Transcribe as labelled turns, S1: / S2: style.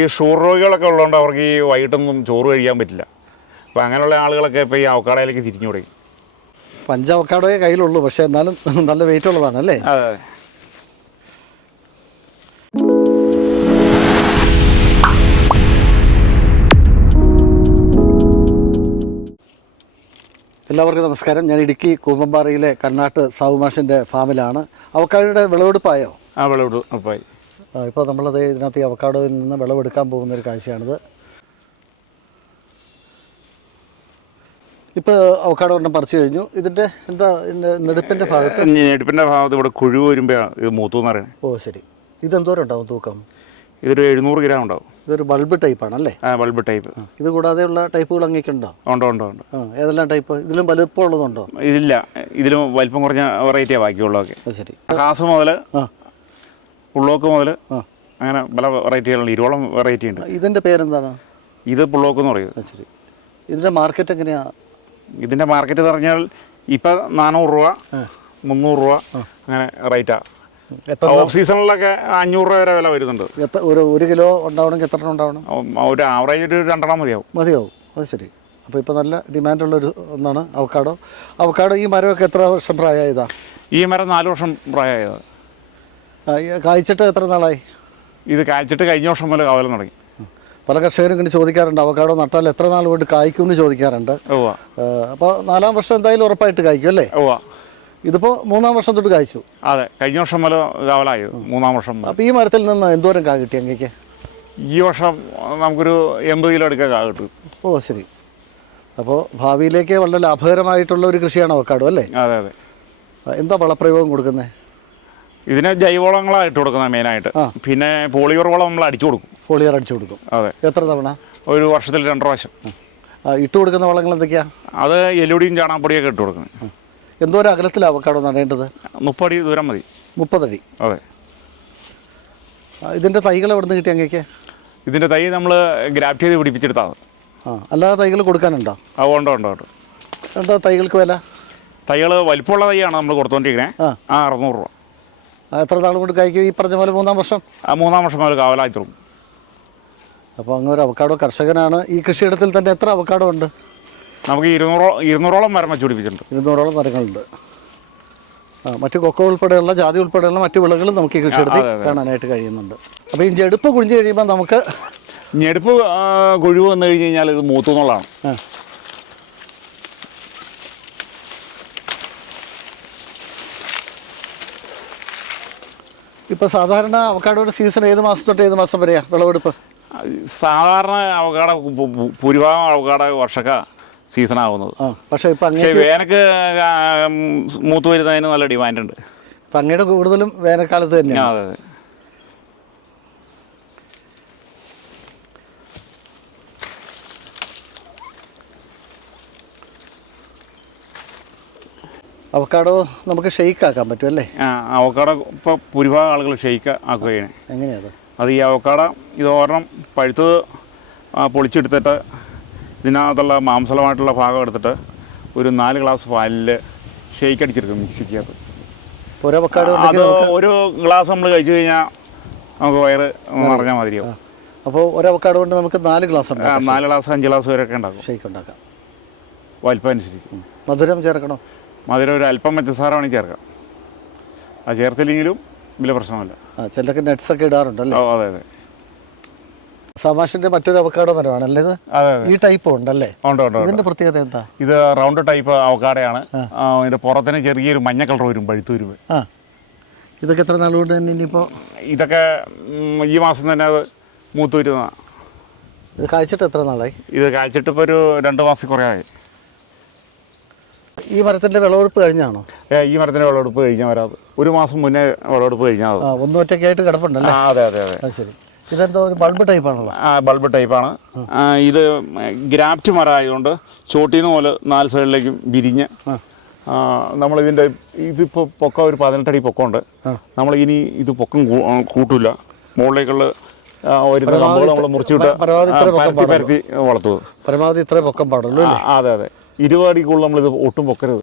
S1: ഈ ഷുഗർ രോഗികളൊക്കെ ഉള്ളതുകൊണ്ട് അവർക്ക് ഈ വൈകിട്ടൊന്നും ചോറ് കഴിക്കാൻ പറ്റില്ല. അപ്പോൾ അങ്ങനെയുള്ള ആളുകളൊക്കെ ഇപ്പോൾ ഈ അവക്കാടയിലേക്ക് തിരിഞ്ഞു തുടങ്ങി.
S2: അവക്കാടോയെ കയ്യിലുള്ളൂ പക്ഷേ എന്നാലും നല്ല വെയിറ്റ് ഉള്ളതാണ് അല്ലേ?
S1: അതെ
S2: എല്ലാവർക്കും നമസ്കാരം. ഞാൻ ഇടുക്കി കൂമ്പമ്പാറയിലെ കണ്ണാട്ട് സാവുമാഷിന്റെ ഫാമിലാണ്. അവക്കാടയുടെ വിളവെടുപ്പായോ?
S1: ആ വിളവെടുപ്പായി
S2: ഇപ്പോൾ നമ്മളത് ഇതിനകത്ത് ഈ അവക്കാടോയിൽ നിന്ന് വിളവെടുക്കാൻ പോകുന്ന ഒരു കാഴ്ചയാണിത്. ഇപ്പോൾ അവക്കാടോ ഒരെണ്ണം പറിച്ചു കഴിഞ്ഞു. ഇതിന്റെ എന്താ നെടുപ്പിന്റെ ഭാഗത്ത്?
S1: നെടുപ്പിന്റെ ഭാഗത്ത് ഇവിടെ കുഴി വരുമ്പോഴാണ് ഇത് മൂത്തു എന്ന് പറയുന്നത്.
S2: ഓ ശരി. ഇതെന്തോരം ഉണ്ടാവും തൂക്കം?
S1: ഇതൊരു എഴുന്നൂറ് ഗ്രാം ഉണ്ടാവും.
S2: ഇതൊരു ബൾബ് ടൈപ്പാണ് അല്ലേ?
S1: ആ ബൾബ് ടൈപ്പ്.
S2: ഇത് കൂടാതെയുള്ള ടൈപ്പുകൾ അങ്ങേക്കുണ്ടോ
S1: ഉണ്ടോ? ഉണ്ടോ ഉണ്ട്
S2: ആ ഏതെല്ലാം ടൈപ്പ്? ഇതിലും വലുപ്പം ഉള്ളതുണ്ടോ?
S1: ഇതില്ല. ഇതിലും വലിപ്പം കുറഞ്ഞ വെറൈറ്റിയാണ് ബാക്കിയുള്ളതൊക്കെ.
S2: ശരി.
S1: കാസ് മുതൽ പുള്ളോക്ക് മുതൽ അങ്ങനെ പല വെറൈറ്റികളുണ്ട് ഇരുവോളം വെറൈറ്റി ഉണ്ട്.
S2: ഇതിന്റെ പേരെന്താണ്?
S1: ഇത് പുള്ളോക്ക് എന്ന് പറയുന്നത്
S2: ശരി. ഇതിന്റെ മാർക്കറ്റ് എങ്ങനെയാണ്
S1: ഇതിന്റെ മാർക്കറ്റ് എന്ന് പറഞ്ഞാൽ ഇപ്പം നാനൂറ് രൂപ മുന്നൂറ് രൂപ അങ്ങനെ റേറ്റാണ് ഓഫ് സീസണിലൊക്കെ അഞ്ഞൂറ് രൂപ വരെ വില വരുന്നുണ്ട്.
S2: ഒരു ഒരു കിലോ ഉണ്ടാവണമെങ്കിൽ എത്ര ഉണ്ടാവണം?
S1: ഒരു ആവറേജ് ഒരു രണ്ടെണ്ണം മതിയാവും.
S2: മതിയാവും. അത് ശരി. അപ്പോൾ ഇപ്പോൾ നല്ല ഡിമാൻഡുള്ളൊരു ഒന്നാണ് അവക്കാടോ. അവക്കാടോ ഈ മരമൊക്കെ എത്ര വർഷം പ്രായമായതാ?
S1: ഈ മരം നാല് വർഷം
S2: പ്രായമായതാണ് കായ്ച്ചിട്ട് എത്ര നാളായി?
S1: ഇത് കായ്ച്ചിട്ട് കഴിഞ്ഞ വർഷം മുതൽ കാവലം തുടങ്ങി.
S2: പല കർഷകരും ഇങ്ങനെ ചോദിക്കാറുണ്ട് അവക്കാടോ നട്ടാൽ എത്ര നാൾ കൊണ്ട് കായ്ക്കും എന്ന് ചോദിക്കാറുണ്ട് അപ്പോൾ നാലാം വർഷം എന്തായാലും ഉറപ്പായിട്ട് കായ്ക്കും അല്ലേ?
S1: ഇതിപ്പോ
S2: ഇതിപ്പോൾ മൂന്നാം വർഷം തൊട്ട് കായ്ച്ചു.
S1: അതെ കഴിഞ്ഞ വർഷം മുതൽ കാവലായി മൂന്നാം വർഷം അപ്പൊ
S2: അപ്പോൾ ഈ മരത്തിൽ നിന്ന് എന്തോരം കാ കിട്ടി അങ്ങേക്ക്?
S1: ഈ വർഷം നമുക്കൊരു എൺപത് കിലോ എടുക്കാൻ കാ കിട്ടും.
S2: ഓ ശരി. അപ്പോൾ ഭാവിയിലേക്ക് വളരെ ലാഭകരമായിട്ടുള്ള ഒരു കൃഷിയാണ് അവക്കാടോ അല്ലേ?
S1: അതെ അതെ.
S2: എന്താ വളപ്രയോഗം കൊടുക്കുന്നത്
S1: ഇതിന് ജൈവവളങ്ങളാണ് ഇട്ട് കൊടുക്കുന്നത് മെയിനായിട്ട്. പിന്നെ പോളിയോർ വളം നമ്മൾ അടിച്ചു കൊടുക്കും.
S2: പോളിയർ അടിച്ചു കൊടുക്കും.
S1: അതെ.
S2: എത്ര തവണ?
S1: ഒരു വർഷത്തിൽ രണ്ട് പ്രാവശ്യം.
S2: ഇട്ട് കൊടുക്കുന്ന വളങ്ങൾ എന്തൊക്കെയാണ്
S1: അത് എല്ലുടിയും ചാണകപ്പൊടിയൊക്കെ ഇട്ട് കൊടുക്കുന്നത്
S2: എന്തോരം അകലത്തിലാണ് അവക്കാടോ നടേണ്ടത്
S1: മുപ്പടി ദൂരം മതി.
S2: മുപ്പതടി?
S1: അതെ.
S2: ഇതിന്റെ ഇതിന്റെ തൈകൾ എവിടെ നിന്ന് കിട്ടി അങ്ങേക്ക്?
S1: ഇതിന്റെ തൈ നമ്മൾ ഗ്രാഫ്റ്റ് ചെയ്ത് പിടിപ്പിച്ചെടുത്താൽ
S2: ആ അല്ലാതെ തൈകൾ കൊടുക്കാനുണ്ടോ?
S1: ആ ഉണ്ട് ഉണ്ട് ഉണ്ട്.
S2: എന്താ തൈകൾക്ക് വില?
S1: തൈകൾ വലിപ്പമുള്ള തൈയാണ് നമ്മൾ കൊടുത്തോണ്ടിരിക്കുന്നത്
S2: ആ.
S1: അറുന്നൂറ് രൂപ.
S2: എത്ര നാൾ കൊണ്ട് കായ്ക്കും ഈ പറഞ്ഞ പോലെ മൂന്നാം വർഷം?
S1: ആ മൂന്നാം വർഷം മുതൽ കാവലായി തുടങ്ങും
S2: അപ്പോൾ അങ്ങ് ഒരു അവക്കാടോ കർഷകനാണ്. ഈ കൃഷിയിടത്തിൽ തന്നെ എത്ര അവക്കാടോ ഉണ്ട്?
S1: നമുക്ക് ഇരുന്നൂറോ ഇരുന്നൂറോളം മരം വെച്ച് പിടിപ്പിച്ചിട്ടുണ്ട്.
S2: ഇരുന്നൂറോളം മരങ്ങളുണ്ട്. ആ മറ്റു കൊക്കോ ഉൾപ്പെടെയുള്ള ജാതി ഉൾപ്പെടെയുള്ള മറ്റു വിളകളും നമുക്ക് ഈ കൃഷിയിടത്തിൽ. കാണാനായിട്ട് കഴിയുന്നുണ്ട്. അപ്പോൾ ഈ ജടുപ്പ് കുഴിഞ്ഞ് കഴിയുമ്പോൾ നമുക്ക്
S1: ഞെടുപ്പ് കുഴിവ് വന്നു കഴിഞ്ഞ് കഴിഞ്ഞാൽ ഇത് മൂത്തു
S2: ഇപ്പോൾ സാധാരണ അവക്കാടോയുടെ സീസൺ ഏത് മാസം തൊട്ട് ഏത് മാസം വരെയാ വിളവെടുപ്പ്?
S1: സാധാരണ അവകാട ഭൂരിഭാഗം അവകാട വർഷക്ക സീസൺ ആവുന്നത്.
S2: പക്ഷെ ഇപ്പം അങ്ങനെ
S1: വേനക്ക് മൂത്ത് വരുന്നതിന് നല്ല ഡിമാൻഡ് ഉണ്ട്.
S2: അങ്ങയുടെ കൂടുതലും വേനൽക്കാലത്ത്
S1: അതെ തന്നെയാണ്
S2: അവക്കാടോ നമുക്ക് ഷെയ്ക്ക് ആക്കാൻ പറ്റും അല്ലേ?
S1: ആ അവക്കാട ഇപ്പോൾ ഭൂരിഭാഗം ആളുകൾ ഷെയ്ക്ക് ആക്കുകയാണ്.
S2: എങ്ങനെയാണ്
S1: അത്? ഈ അവക്കാട ഇത് ഒരെണ്ണം പഴുത്തത് പൊളിച്ചെടുത്തിട്ട് ഇതിനകത്തുള്ള മാംസളമായിട്ടുള്ള ഭാഗം എടുത്തിട്ട് ഒരു നാല് ഗ്ലാസ് പാലിൽ ഷെയ്ക്ക് അടിച്ചെടുക്കും മിക്സിക്കകത്ത്. അത് ഒരു ഗ്ലാസ് നമ്മൾ കഴിച്ചു കഴിഞ്ഞാൽ നമുക്ക് വയറ് നിറഞ്ഞാൽ മതിയാവും.
S2: അപ്പോൾ ഒരു അവക്കാട് കൊണ്ട് നമുക്ക് നാല് ഗ്ലാസ് ഉണ്ടാക്കാം.
S1: നാല് ഗ്ലാസ് അഞ്ച് ഗ്ലാസ് വരെയൊക്കെ ഉണ്ടാക്കും.
S2: ഷെയ്ക്ക് ഉണ്ടാക്കാം.
S1: വലിപ്പം അനുസരിച്ച്.
S2: മധുരം ചേർക്കണോ?
S1: മധുരം ഒരു അല്പം പഞ്ചസാര വേണമെങ്കിൽ ചേർക്കാം. അത് ചേർത്തില്ലെങ്കിലും വലിയ പ്രശ്നമല്ല
S2: ആ nuts ഒക്കെ ഇടാറുണ്ട് അല്ലേ
S1: ഓ അതെ അതെ.
S2: സമാഷിന്റെ മറ്റൊരു അവക്കാടോ മരമാണ് അല്ലേ ഇത്?
S1: അതെ
S2: ഈ ടൈപ്പ് ഉണ്ടല്ലേ?
S1: ഉണ്ട് ഉണ്ട് ഉണ്ട്.
S2: ഇതിന്റെ പ്രത്യേകത എന്താ?
S1: ഇത് റൗണ്ട് ടൈപ്പ് അവക്കാടയാണ് ആ, ഇതിന്റെ പുറത്തിന് ചെറിയൊരു മഞ്ഞ കളർ വരും പഴുത്തു വരും
S2: ആ. ഇതൊക്കെ എത്ര നാൾ കൊണ്ട് തന്നെ ഇനിയിപ്പോൾ
S1: ഇതൊക്കെ ഉം, ഈ മാസം തന്നെ അത് മൂത്ത്
S2: ഇത് കായ്ച്ചിട്ട് എത്ര നാളായി?
S1: ഇത് കാഴ്ചട്ട് ഇപ്പോൾ ഒരു രണ്ട് മാസം കുറയായി
S2: ഈ മരത്തിന്റെ വിളവെടുപ്പ് കഴിഞ്ഞാണോ?
S1: ഈ മരത്തിന്റെ വിളവെടുപ്പ് കഴിഞ്ഞാൽ വരാത് ഒരു മാസം മുന്നേ വിളവെടുപ്പ് കഴിഞ്ഞാൽ
S2: ഒന്നും ഒറ്റയ്ക്കായിട്ട് കിടപ്പുണ്ടല്ലേ?
S1: അതെ അതെ അതെ.
S2: ശരി. ഇതെന്തോ ഒരു ബൾബ് ടൈപ്പ് ആണല്ലോ.
S1: ആ ബൾബ് ടൈപ്പാണ് ഇത് ഗ്രാഫ്റ്റ് മരം ആയതുകൊണ്ട് ചോട്ടീന്ന് പോലെ നാല് സൈഡിലേക്കും വിരിഞ്ഞ്. ആ, നമ്മളിതിന്റെ ഇതിപ്പോൾ പൊക്കം ഒരു പതിനെട്ടടി പൊക്കമുണ്ട്. നമ്മൾ ഇനി ഇത് പൊക്കം കൂട്ടില്ല മുകളിലേക്കുള്ള ഒരു വരുന്ന കമ്പുകൾ നമ്മൾ
S2: പൊക്കം
S1: പരത്തി പരത്തി വളർത്തുക
S2: പരമാവധി ഇത്രേ പൊക്കം പാടുള്ളൂ
S1: അതെ അതെ. ഇരുപത് അടിക്കുള്ള നമ്മളിത് ഒട്ടും പൊക്കരുത്.